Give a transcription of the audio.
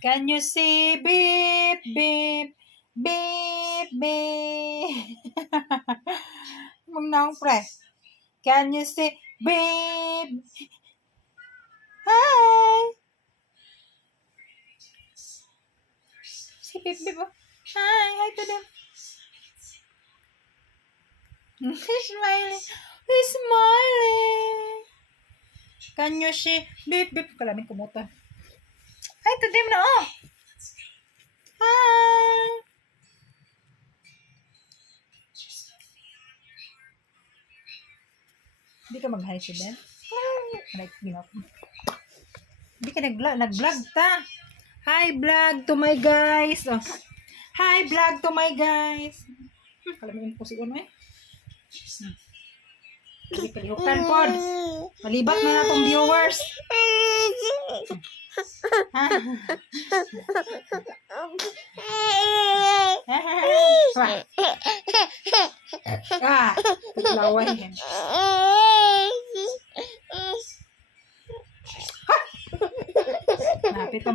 Can you see beep, beep, beep, beep? Mong naong pre. Can you see beep? Hi! Si beep, beep. Oh. Hi to them. He's smiling. He's smiling. Can you see beep, beep? Kalamin kumutan. Hi to them na oh. Hi! Hindi ka mag-hi to them? Like, you know. Hindi ka nag-vlog ta. Hi vlog to my guys. Oh. Hi vlog to my guys. Kalamin po siguro eh. Hindi kalihukan po. Malibat na natong viewers. Ha? Ah, laway yan. Napit pa